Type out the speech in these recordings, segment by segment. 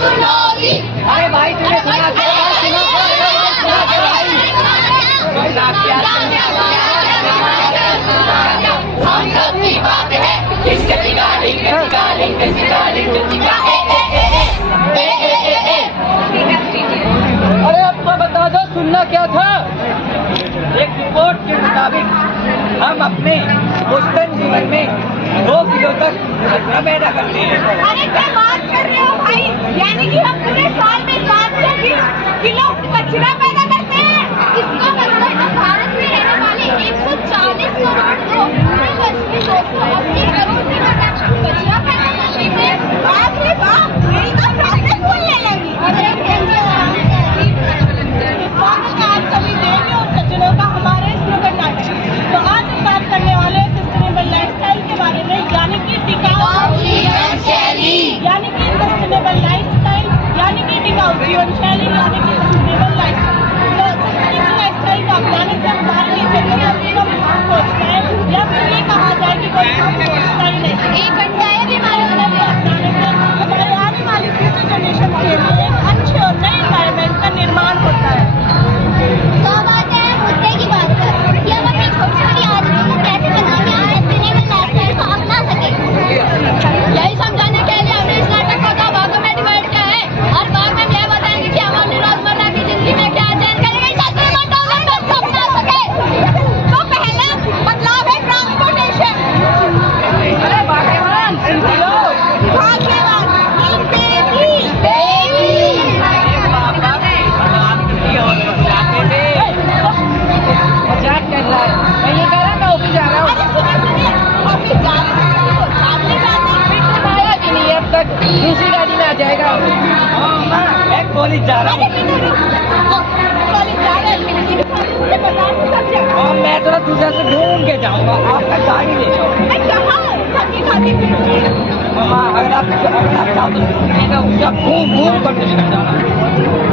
सुनोगी। अरे भाई तूने सुना क्या? सुना क्या भाई? हम सबकी बात है, किसके चिगाड़ी अरे अब तो बता दो सुनना क्या था? एक रिपोर्ट के मुताबिक हम अपने मुस्तकिल जीवन में 2 किलो तक कचरा पैदा करते हैं। अरे क्या बात कर रहे हो भाई? यानी कि हम पूरे साल में 720 किलो कचरा पैदा करते हैं। इसका मतलब भारत में रहने वाले 140 करोड़ लोग पूरे वर्ष में 280 करोड़ कचरा पैदा करते हैं। बाप रे बाप, मेरी तो सांसें फूलने लगी। स्वागत है आप सभी देवी और सज्जनों का हमारे इस नुक्कड़ नाटक। तो आज हम बात करने वाले हैं सस्टेनेबल लाइफस्टाइल के बारे में, यानी कि टिकाऊ जीवन शैली, यानी कि सस्टेनेबल लाइफस्टाइल यानी कि टिकाऊ जीवन शैली यानी कि सस्टेनेबल लाइफस्टाइल। तो सस्टेनेबल लाइफस्टाइल को अपनाने से हमारे लिए जरूरत पहुँचता है, या फिर ये कहा जाए कि कोई पहुँचता ही नहीं। एक घंटा है भी हमारे अपनाने से हमारे आने वाली फ्यूचर जनरेशन के लिए एक अच्छे और नए एनवायरनमेंट का निर्माण होता है। तो बात है मुद्दे की बात कर कि हम अपनी छोटी छोटी आदतों को कैसे बदल के सस्टेनेबल लाइफस्टाइल को अपना सके। यही समझाने के लिए हमने इस नाटक को 2 भागों में डिवाइड किया है और भाग में यह बताएंगे कि हम अपनी रोजमर्रा की जिंदगी में क्या चेंज करेंगे ताकि हम एनवायरनमेंट को अपना सके। तो पहला बदलाव है ट्रांसपोर्टेशन। अरे भाग्यवान भाग्यवान मजाक कर रहा है। मैं ये कह रहा मैं ऑफिस जा रहा हूँ। ऑफिस जा रहे हैं, साथ में जाते हैं। आया कि नहीं अब तक? दूसरी गाड़ी में आ जाएगा। मैं कॉलेज जा रहा हूँ। कॉलेज जा रहे हैं, मुझे बाजार में सब जाना। और मैं थोड़ा दूसरे से ढूंढ के जाऊँगा। आपका गाड़ी ले जाओ। मैं कहाँ खाती खाती मामा अगर आप चाहो तो सुनिएगा, उससे आप घूम घूम कर निकल जाना।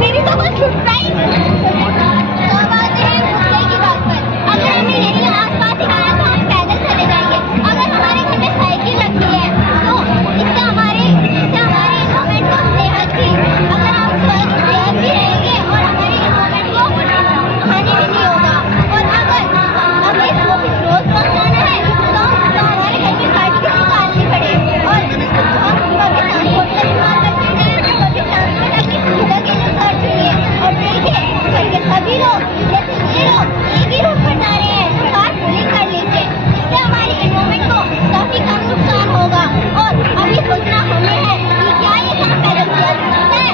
मेरी तो कोई सुनता ही नहीं। तो बात है मुद्दे की बात पर अगर हमें यही आसपास ही आया तो हम पैदल चले जाएंगे। अगर हमारे घर में साइकिल रखी है तो इससे हमारे एनवायरनमेंट को सेहत भी, अगर हम सेहत भी रहेंगे और हमारे एनवायरनमेंट को हानि भी नहीं होगा। और अगर हमें ऑफिस रोज पहुंचाना है तो हमारे घर की गाड़ी किसी निकालनी पड़े और हम पब्लिक ट्रांसपोर्ट का इस्तेमाल करते हैं। पब्लिक ट्रांसपोर्ट अपनी सुविधा के अनुसार चाहिए। और देखिए घर के सभी लोग जैसे ये लोग एक ही रूट पर जा रहे हैं, कारपूलिंग कर लीजिए। इससे हमारी एनवायरनमेंट को काफी कम नुकसान होगा। और अभी सोचना हमें है कि क्या ये काम पैदल किया जा सकता है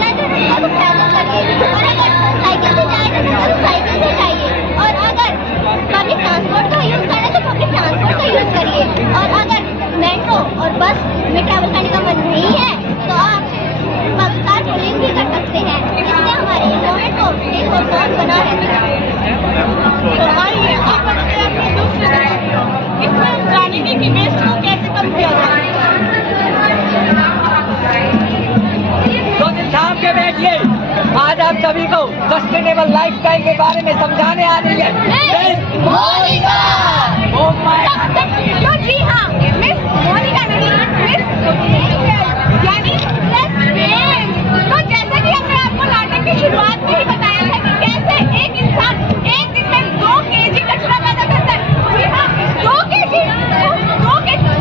या जो रुका तो पैदल करिए। और अगर साइकिल से जाए तो साइकिल से जाइए। और अगर पब्लिक ट्रांसपोर्ट का यूज करना है तो पब्लिक ट्रांसपोर्ट का यूज करिए। और अगर मेट्रो और बस में ट्रैवल करने का मन नहीं है तो आप कारपूलिंग भी कर सकते हैं। इससे हमारे एनवायरनमेंट को एक और साफ बना रहता है। तो आइए अब बढ़ते हैं अपने दूसरे सवाल। इसमें हम जानेंगे कि वेस्ट को कैसे कम किया जाए। तो दिल थाम के बैठिए। आज आप सभी को सस्टेनेबल लाइफस्टाइल के बारे में समझाने आ रही है मिस मोनिका। ओह माय तो जी हाँ, मिस मोनिका नहीं, मिस यानी लेस वेस्ट। तो जैसा कि हमने आपको नाटक की शुरुआत में ही बताया था कि कैसे एक इंसान एक दिन में 2 केजी कचरा पैदा करता है। जी हाँ, 2 केजी।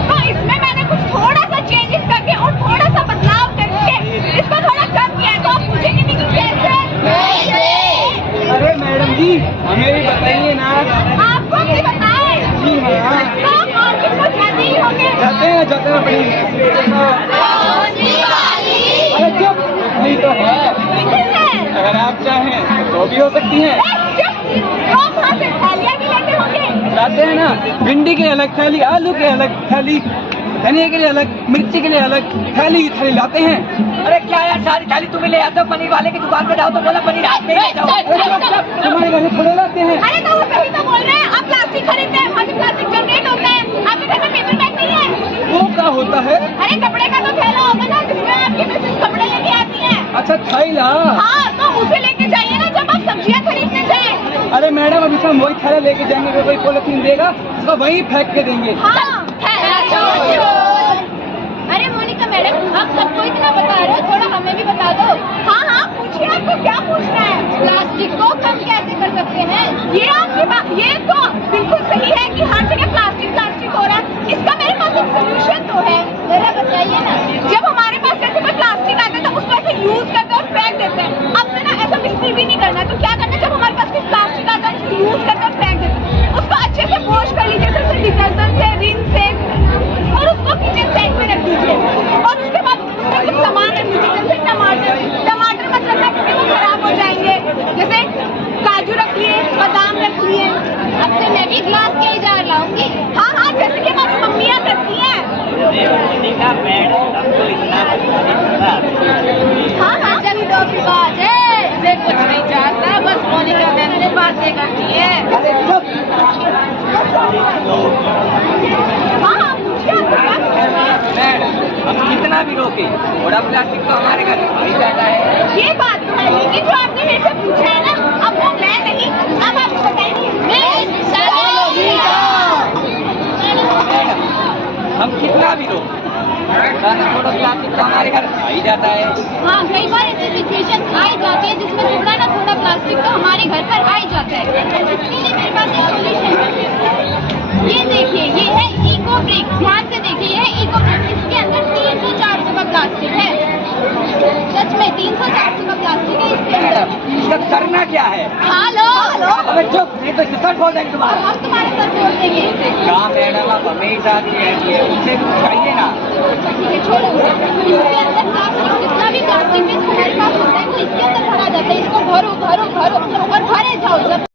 तो इसमें मैंने कुछ थोड़ा सा चेंजेस करके और थोड़ा सा बदलाव करके इसको थोड़ा कम किया है। तो आप पूछेंगे नहीं कि कैसे? अरे मैडम जी हमें भी बताइए ना। आपको भी बताएं। जी हाँ तो आप मार्केट को जाते ही होंगे। जाते हैं अपनी। अरे चुप, नहीं तो है। अगर आप चाहें तो भी हो सकती हैं। लाते हैं ना, भिंडी के अलग थैली, आलू के अलग थैली, धनिया के लिए अलग, मिर्ची के लिए अलग थैली लाते हैं। अरे क्या यार, सारी थैली तुम्हें ले आते हो? पनीर वाले की दुकान पे जाओ तो बोला पनीर हाथ में ले जाओ। तुम्हारे घर में थोड़े लाते हैं। अरे तो वो सही तो बोल रहे हैं। आप प्लास्टिक खरीदते हैं, वहाँ से प्लास्टिक जनरेट होता है। आपके घर में पेपर बैग नहीं है? वो क्या होता है? अरे कपड़े का तो थैला होगा ना जिसमें आपकी मिसेस कपड़े लेके आती है। अच्छा थैला। हाँ, तो उसे लेके जाइए ना जब आप सब्जियाँ खरीदने जाए। अरे मैडम अभी हम वही थैला लेके जाएंगे, वो वही पॉलिथीन देगा, उसको वहीं फेंक के देंगे। हाँ, थैला चोर। अरे मोनिका मैडम, आप सबको इतना बता रहे हो, थोड़ा हमें भी ये आपकी बात, ये तो बिल्कुल सही है कि हर जगह प्लास्टिक प्लास्टिक हो रहा है। इसका मेरे पास एक सोल्यूशन तो है, जरा बताइए ना। जब हमारे पास ऐसे कोई प्लास्टिक आता है तो उसको ऐसे यूज करते हैं और फेंक देते हैं। अब से ना ऐसा बिल्कुल भी नहीं करना है। तो क्या करना है, जब हमारे पास कोई प्लास्टिक आता है उसको यूज करते हैं और फेंक देते हैं। उसको अच्छे से वॉश कर लीजिए, जैसे डिटर्जेंट से, रिन से, और उसको किचन साइड में रख दीजिए। और उसके बाद उसमें कुछ सामान रख दीजिए, जैसे टमाटर मत रखना क्योंकि वो खराब हो जाएंगे। जैसे काजू रख लिए, बादाम रख लिए। अब से मैं भी ग्लास के ही जार लाऊंगी। हाँ हाँ, जैसे कि हमारी मम्मियाँ करती हैं। हाँ हाँ, जब धोखेबाज है, से कुछ नहीं जानता, बस मोनिका बहन से बातें करती है। अरे चुप। हाँ हाँ, पूछिए आपको क्या पूछना है? मैडम, हम कितना भी रोके थोड़ा प्लास्टिक तो हमारे घर में आ ही जाता है। ये बात तो है, लेकिन जो आपने मेरे से पूछा है ना, अब वो मैं नहीं, अब आप बताएंगे। मैडम, हम कितना भी रोके थोड़ा प्लास्टिक तो हमारे घर में आ ही जाता है। हाँ, कई बार ऐसी सिचुएशन आ ही जाती है जिसमें थोड़ा ना थोड़ा प्लास्टिक तो हमारे घर पर आ ही जाता है। इसके लिए मेरे पास एक सोल्यूशन है। ये देखिए, ये है इको ब्रिक। ध्यान से देखिए, ये है इको ब्रिक। इसके अंदर 300-400 का प्लास्टिक है। सच में 300-400 का प्लास्टिक है इसके अंदर। मैडम, इसका करना क्या है? खा लो। अबे चुप, नहीं तो सर बोल देंगे तुम्हारा। हम तुम्हारे सर फोड़ देंगे। क्या मैडम, आप हमेशा की रहती है, उनसे कुछ चाहिए ना। ठीक है, छोड़ो उसे। इसके अंदर प्लास्टिक, जितना भी प्लास्टिक वेस्ट हमारे पास होता है वो इसके अंदर भरा जाता है। इसको भरो भरो भरो और भरे जाओ। जब